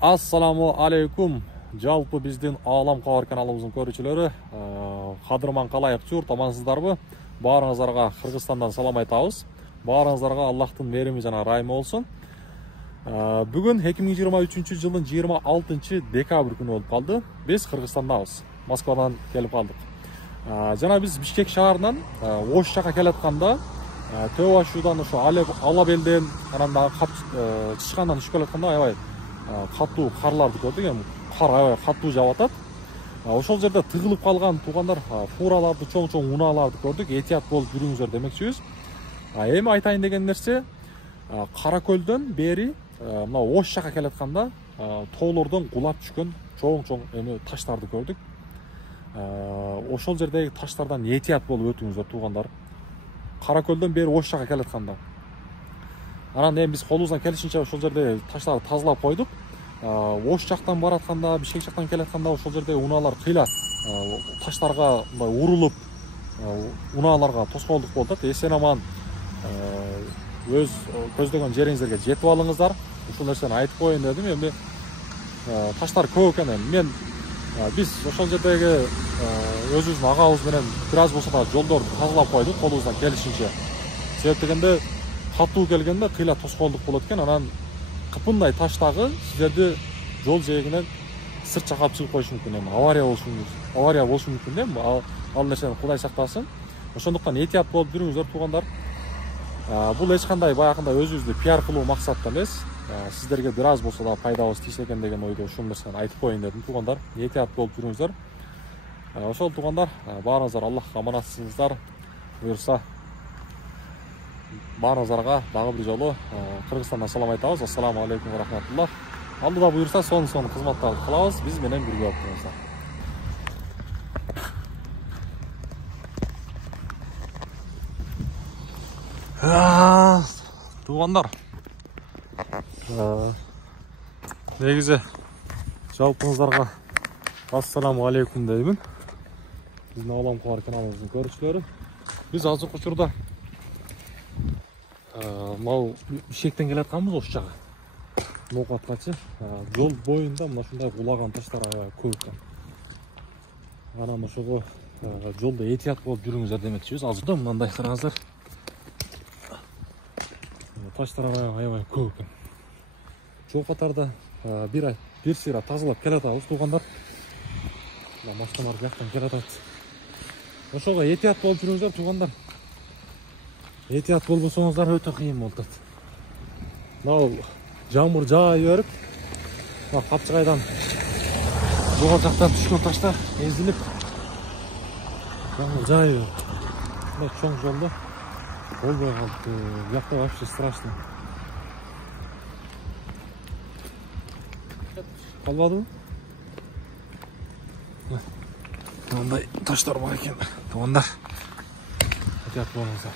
Assalamu alaikum. Жалпы биздин Алам Кабар каналыбыздын көрүүчүлөрү, кадырман калайык журт, амансыздарбы? Баарыңыздарга Кыргызстандан салам айтабыз. Баарыңыздарга Аллахтын мерими жана ырайымы болсун. Бүгүн 2023 жылдын 26 декабрь күнү болуп калды. Биз Кыргызстандабыз. Москвадан келип калдык. Жана биз Бишкек шаарынан Ош жака келатканда Төө Ашудан ошо Алабелден анан дагы Чычкандан түшүп келатканда аябай катуу карларды көрдүк. Эми кар аябай катуу жаап атат. Ошол жерде тыгылып калган туугандар фураларды, чоң унааларды көрдүк. Этият болуп жүрүңүздөр демекчибиз. Эми айтайын деген нерсе, Каракөлдөн бери мына Ош жака келатканда тоолордон кулап түшкөн чоң эми таштарды көрдүк. Ошол жердеги таштардан этият болуп өтүңүздөр туугандар. Каракөлдөн бери Ош жака келатканда. Анан эми биз колубуздан келишинче ошол жерде таштарды тазалап койдук. Ош жактан баратканда, Бишкек жактан келатканда ошол жердеги унаалар кыйла таштарга мындай урулуп, унааларга тоскоолдук болуп атат. Эсен аман өз көздөгөн жериңиздерге жетип алыңыздар. Ушул нерсени айтып коеюн дедим. Эми таштар көп экен. Мен биз ошол жердеги өзүбүздүн агабыз менен бир аз болсо да жолдорду тазалап койдук колубуздан келишинче. Себеп дегенде катуу келгенде кыйла тоскоолдук болот экен. Анан кыпындай таштагы сиздерди жол жээгинен сырт жакап чыгып коюшу мүмкүн. Эми авария болушу мүмкүн да. Ал нерсени Кудай сактасын. Ошондуктан этият болуп жүрүңүздөр туугандар. Бул эч кандай баягындай өзүбүздү пиар кылуу максатта эмес. Сиздерге бир аз болсо да пайдабыз тийсе экен деген ойдо ушул нерсени айтып коеюн дедим туугандар. Этият болуп жүрүңүздөр. Ошол туугандар, баарыңыздар Аллахка аманатсыздар. Буюрса баарыңыздарга дагы бир жолу Кыргызстандан салам айтабыз. Ассаламу алейкум ва рахматуллах. Алда буюрса сонун кызматтарды кылабыз. Биз менен бирге болуңуздар. Туугандар, негизи жалпыңыздарга ассаламу алейкум деймин. Биздин Алам Кабар каналыбыздын көрүүчүлөрү. Биз азыркы учурда мал Бишкектен келатканбыз Ош жака. Ноокаткачы жол боюнда мына ушундай кулаган таштар аябай көп экен. Анан ошого жолдо этият болуп жүрүңүздөр демекчибиз. Азырда мындай караңыздар. Таштар аябай көп экен. Жол катарда бир сыйра тазалап келатабыз туугандар. Машиналар жактан келатат. Ошого этият болуп жүрүңүздөр туугандар. Этият болбосоңуздар өтө кыйын болуп атат. Мына жамыр жаай берип, капчыгайдан жогору жактан түшкөн таштар эзилип, жамыр жаай берип. Мына чоң жолдо болбой калды. Бuyakta вообще страшно. Калбадыбы? Мындай таштар бар экен. Туугандар, этият болуңуздар.